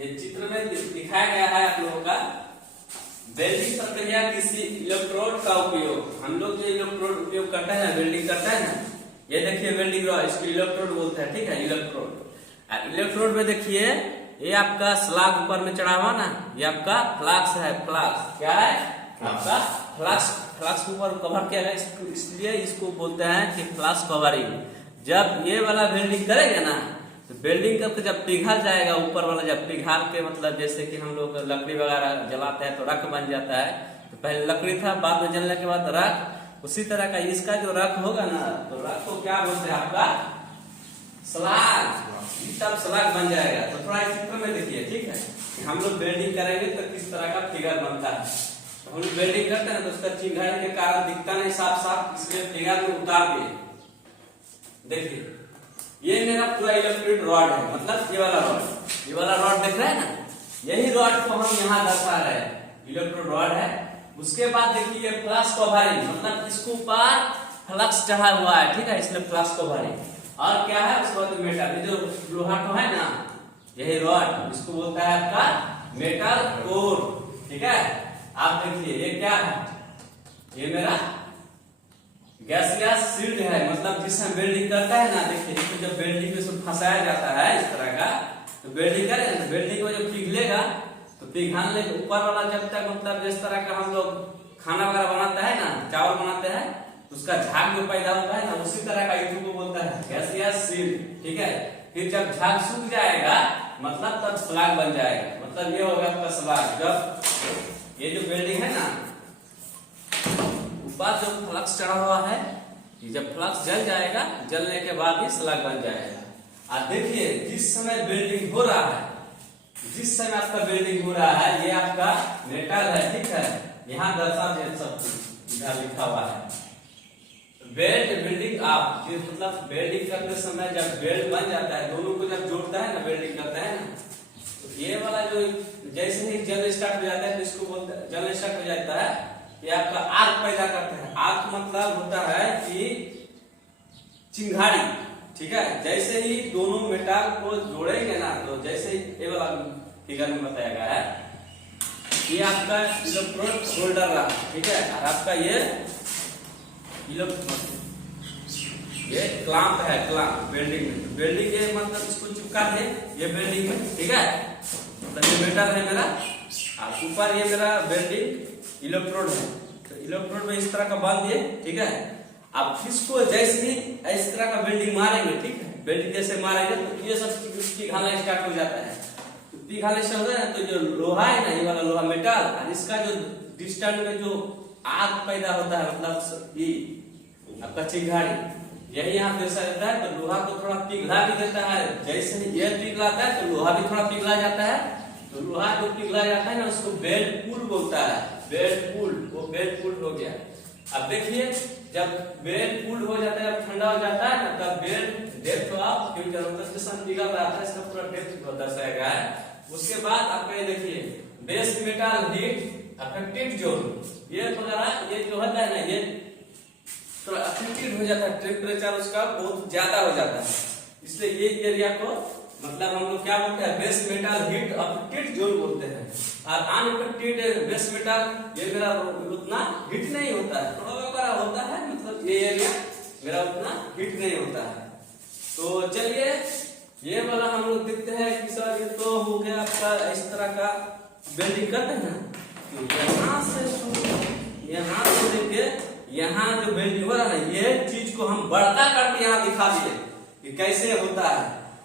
ये चित्र में दिखाया गया है आप लोगों का वेल्डिंग प्रक्रिया किसी इलेक्ट्रोड का उपयोग। हम लोग जो इलेक्ट्रोड उपयोग करते हैं वेल्डिंग करते हैं ना, ये देखिए वेल्डिंग रॉड, इसको इलेक्ट्रोड बोलते हैं, ठीक है, इलेक्ट्रोड। इलेक्ट्रोड में देखिए ये आपका स्लैब ऊपर में चढ़ा हुआ ना, ये आपका फ्लक्स है। फ्लक्स क्या है आपका? फ्लक्स। फ्लक्स के ऊपर कवर किया गया, इसलिए इसको बोलते हैं कि फ्लक्स कवरिंग। जब ये वाला वेल्डिंग करेंगे ना तो वेल्डिंग करके जब पिघल जाएगा ऊपर वाला, जब पिघल के मतलब जैसे कि हम लोग लकड़ी वगैरह जलाते हैं तो रख बन जाता है, तो पहले लकड़ी था, बाद में जलने के बाद रख। उसी तरह का इसका जो रख होगा ना, तो रख को क्या बोलते हैं आपका? स्लैग। तब स्लैग बन जाएगा। तो थोड़ा चित्र में देखिए, ठीक है, कि हम लोग वेल्डिंग करेंगे तो किस तरह का फिगर बनता है। तो हम लोग वेल्डिंग करते हैं तो उसका चिंगारी के कारण दिखता नहीं साफ साफ, इसलिए फिगर में उतार दिए। देखिए ये मेरा पूरा इलेक्ट्रोड रॉड है, मतलब ये वाला रॉड देख रहे हैं ना, यही रॉड को हम यहाँ दर्शा रहे हैं, इलेक्ट्रोड रॉड है। उसके बाद देखिए फ्लक्स कवरिंग, मतलब इसके ऊपर फ्लक्स चढ़ा हुआ है, ठीक है, इसलिए फ्लक्स कवरिंग। और क्या है उसके बाद मेटल, ये जो लोहा तो है ना, यही रॉड, इसको बोलता है आपका मेटल कोर, ठीक है। आप देखिए ये क्या है, ये मेरा गैस शील्ड है, मतलब जिससे हम वेल्डिंग करता है ना, देखिए इसको जब वेल्डिंग में फंसाया जाता है इस तरह का, तो वेल्डिंग करें तो वेल्डिंग में जब पिघलेगा तो पिघलने के ऊपर वाला जब तक, मतलब जिस तरह का हम लोग खाना वगैरह बनाता है ना, चावल बनाते हैं, उसका झाग जो पैदा होता है ना, उसी तरह का इसी को बोलता है गैसियस शील्ड, ठीक है। फिर जब झाग सूख जाएगा मतलब तब स्लैग बन जाएगा, मतलब ये होगा आपका स्लैग। जब ये जो वेल्डिंग है ना, ऊपर जो फ्लक्स चढ़ा हुआ है, ये जब फ्लक्स जल जाएगा, जलने के बाद ही स्लैग बन जाएगा। और देखिए जिस समय वेल्डिंग हो रहा है, जिस समय आपका वेल्डिंग हो रहा है, ये आपका मेटल है, ठीक है, यहाँ दर्शा दे सब इधर लिखा हुआ है वेल्ड वेल्डिंग आप, मतलब वेल्डिंग करते समय जब वेल्ड बन जाता है, दोनों को जब जोड़ता है ना, वेल्डिंग करता है ना, तो ये वाला जो जैसे ही जल स्टार्ट हो जाता है तो इसको बोलते हैं, जल स्टार्ट हो जाता है, ये आपका आग पैदा करता है। आग मतलब होता है कि चिंगारी, ठीक है। जैसे ही दोनों मेटल को जोड़ेंगे ना, तो जैसे ही ये वाला फिगर में बताया गया है, ये आपका इलेक्ट्रोड होल्डर रहा, ठीक है, और आपका ये ये क्लैंप है, क्लैंप वेल्डिंग में, वेल्डिंग ये मतलब इसको चिपका दे, ये वेल्डिंग में, ठीक है, मतलब ये मेटल है मेरा, और ऊपर ये मेरा वेल्डिंग इलेक्ट्रोड है, तो इलेक्ट्रोड में इस तरह का बांध दिए, ठीक है। अब इसको जैसे ही इस तरह का वेल्डिंग मारेंगे, ठीक है, वेल्डिंग जैसे मारेंगे तो ये सब पिघलना स्टार्ट हो जाता है। तो पिघलना स्टार्ट हो जाता है तो जो लोहा है ना, ये वाला लोहा मेटल, और इसका जो डिस्टेंस में जो आग पैदा होता है, मतलब ये आपका चिंगारी, यही यहाँ दर्शा जाता है। तो लोहा को थोड़ा पिघला भी देता है, जैसे ही ये पिघलाता है तो लोहा भी थोड़ा पिघला जाता है। तो लोहा जो पिघला जाता है ना, उसको बेड पूल बोलता है, बेड पूल, वो बेड पूल हो गया। अब देखिए जब बेड पूल हो जाता है, ठंडा हो जाता है ना, तब बेड डेप्थ ऑफ फ्यूजन पिघल रहा था, इसका पूरा डेप्थ दर्शाया गया है। उसके बाद आपका ये देखिए base metal heat affected zone, ये वगैरह ये जो होता है ना, ये थोड़ा अफेक्टेड हो जाता है, टेम्परेचर उसका बहुत ज्यादा हो जाता है, इसलिए ये एरिया को मतलब हम लोग क्या बोलते हैं, base metal heat affected zone बोलते हैं। और अनअफेक्टेड बेस मेटल, ये मेरा उतना हीट नहीं होता है, थोड़ा वगैरह होता है, मतलब ये एरिया मेरा उतना हीट नहीं होता है। तो चलिए ये वाला हम लोग देखते हैं कि सर ये तो हो गया आपका इस तरह का वेल्डिंग करते हैं ना, यहाँ से लेके यहाँ जो वेल्डिंग हो रहा है ना, ये चीज को हम बड़का करके यहाँ दिखा दिए कि कैसे होता है।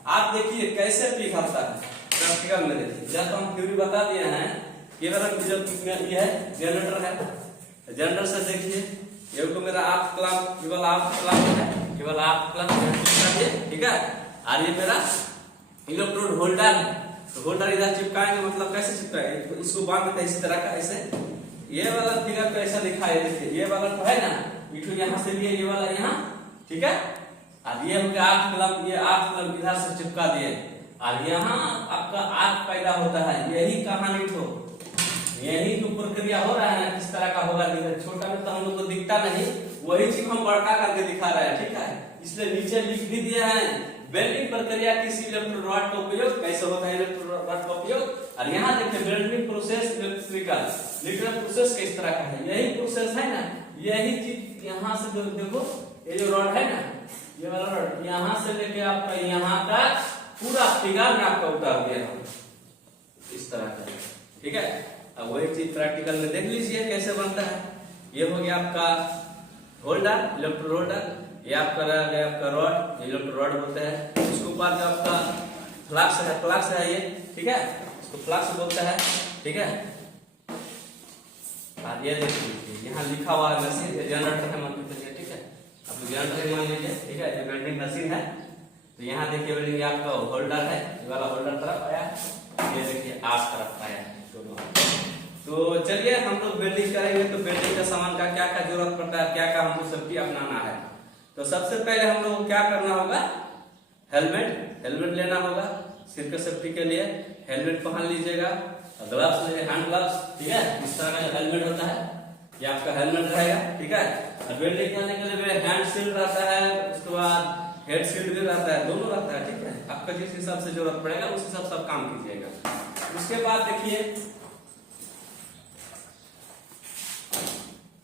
आप देखिए कैसे पिघलता है प्रैक्टिकल में, देखिए जब हम थ्योरी बता दिए हैं, ये वाला ये है जनरेटर है, जनरेटर से देखिए ये तो मेरा आप क्लैंप, ये वाला आप क्लैंप है, ये वाला आप क्लैंप, ठीक है। और ये मेरा इलेक्ट्रोड होल्डर है, तो होल्डर इधर चिपकाएंगे, मतलब कैसे चिपकाएंगे, तो इसको बांध देते हैं इसी तरह का, ऐसे। ये वाला फिगर तो ऐसा दिखा है, देखिए ये वाला तो है ना, इठो यहाँ से लिए, ये वाला यहाँ, ठीक है। अब ये हो गया आग क्लैंप, ये आग क्लैंप इधर से चिपका दिए, और यहाँ आपका आग पैदा होता है। यही कहानी तो, यही तो प्रक्रिया हो रहा है ना, किस तरह का होगा, छोटा में तो हम लोग को दिखता नहीं, वही चीज हम बड़का करके दिखा रहे हैं, ठीक है। इसलिए नीचे लिख भी दिया है वेल्डिंग प्रक्रिया किसी इलेक्ट्रोड रॉड का उपयोग कैसे होता है, इलेक्ट्रोड रॉड का उपयोग थे वेल्डिंग प्रोसेस इलेक्ट्रिकल प्रोसेस किस तरह का है, यही प्रोसेस है ना, यही चीज यहाँ से जो देखो ये जो रॉड है ना, ये वाला रॉड यहाँ से लेके आपका यहाँ का पूरा फिगर में आपका उतार दिया हम इस तरह का, ठीक है। अब वही चीज प्रैक्टिकल में देख लीजिए कैसे बनता है। ये हो गया आपका होल्डर, इलेक्ट्रो होल्डर, ये आपका रह गया आपका रॉड, इलेक्ट्रो रॉड बोलते हैं। उसके ऊपर जो आपका फ्लक्स है ये, ठीक है, इसको फ्लक्स बोलते हैं, ठीक है। ये देखिए यहाँ लिखा हुआ है मशीन, जनरेटर है मान लीजिए, ठीक है, आप जनरेटर मान लीजिए, ठीक है, ये वेल्डिंग मशीन है। तो यहाँ देखिए वेल्डिंग आपका होल्डर है, ये वाला होल्डर तरफ आया, ये देखिए आप तरफ आया दोनों। तो चलिए हम लोग वेल्डिंग करेंगे, तो वेल्डिंग का सामान का क्या क्या जरूरत पड़ता है, क्या क्या हमको सेफ्टी अपनाना है। तो सबसे पहले हम लोग क्या करना होगा, हेलमेट लेना होगा सिर के सेफ्टी के लिए, हेलमेट पहन लीजिएगा, ग्लव्स ले, हैंड ग्लव्स, ठीक है, इस तरह का हेलमेट होता है, ये आपका हेलमेट रहेगा, ठीक है। और वेल्डिंग करने के लिए हैंड शील्ड रहता है, उसके बाद हेड शील्ड भी रहता है, दोनों रहता है, ठीक है। आपका जिस हिसाब से जरूरत पड़ेगा उस हिसाब से आप काम कीजिएगा। उसके बाद देखिए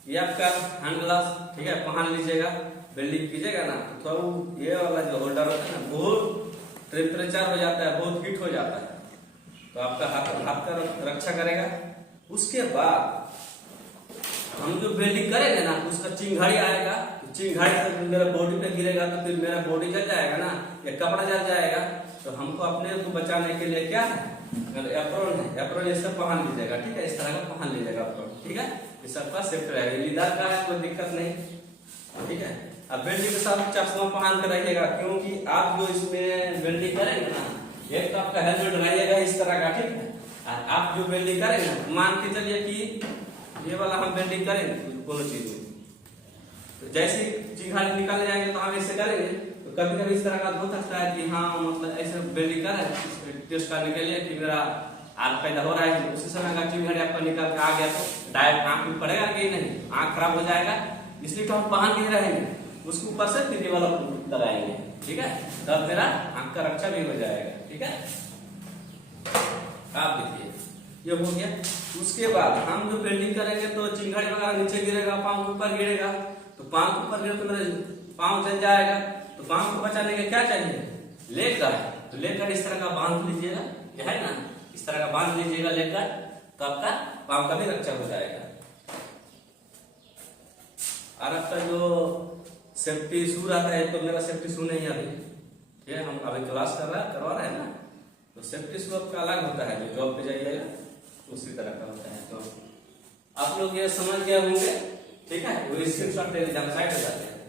ये आपका हैंड ग्लव्स, ठीक है, पहन लीजिएगा, वेल्डिंग कीजिएगा ना तो ये वाला जो होल्डर होता है ना बहुत टेम्परेचर हो जाता है, बहुत हीट हो जाता है, तो आपका हाथ का रक्षा करेगा। उसके बाद हम जो वेल्डिंग करेंगे ना उसका चिंगारी आएगा, चिंगारी से मेरा बॉडी पे गिरेगा तो फिर मेरा बॉडी जल जाएगा ना, या कपड़ा जल जाएगा। तो हमको अपने को बचाने के लिए क्या है, अगर एप्रोन है, एप्रोन ये सब पहन लीजिएगा, ठीक है, इस तरह का पहन लीजिएगा एप्रोन, ठीक है, ये सबका सेफ्टी रहेगा, लीदर का है कोई दिक्कत नहीं, ठीक है। अब वेल्डिंग के साथ चश्मा पहन कर रखिएगा, क्योंकि आप जो इसमें वेल्डिंग करेंगे ना, एक तो आपका हेलमेट रहेगा इस तरह का, ठीक है, और आप जो वेल्डिंग करेंगे मान के चलिए कि ये वाला हम वेल्डिंग करेंगे कोनो चीज में, तो जैसे चिंगारी निकाल जाएंगे तो हम ऐसे करेंगे, तो कभी कभी इस तरह का हो सकता है कि हाँ मतलब ऐसे वेल्डिंग करें टेस्ट करने के लिए कि मेरा आग पैदा हो रहा है, उसी समय अगर चिंगारी आपका निकल के आ गया तो डायरेक्ट आंख में पड़ेगा कि नहीं, आंख खराब हो जाएगा, इसलिए तो हम पहन नहीं रहेंगे, उसके ऊपर से फिर ये वाला लगाएंगे, ठीक है, तब मेरा आंख का रक्षा भी हो जाएगा, ठीक है। आप देखिए ये हो गया। उसके बाद हम जो वेल्डिंग करेंगे तो चिंगारी वगैरह नीचे गिरेगा, पाँव ऊपर गिरेगा, तो पाँव ऊपर गिरे तो मेरा पाँव जल जाएगा, तो पाँव को बचाने के क्या चाहिए, लेकर, तो लेकर इस तरह का बांध लीजिएगा, क्या है ना, इस तरह का बांध लीजिएगा लेकर, तो आपका पाँव का भी रक्षा हो जाएगा। और आपका जो सेफ्टी शू रहता है, तो मेरा सेफ्टी शू नहीं है अभी, ठीक है, हम अभी क्लास करवा रहे हैं ना, तो सेफ्टी शू आपका अलग होता है, जो जॉब पे जाइएगा उसी तरह का होता है। तो आप लोग ये समझ गए होंगे, ठीक है, वो स्क्रीनशॉट ले लीजिए, साइड हो जाते हैं।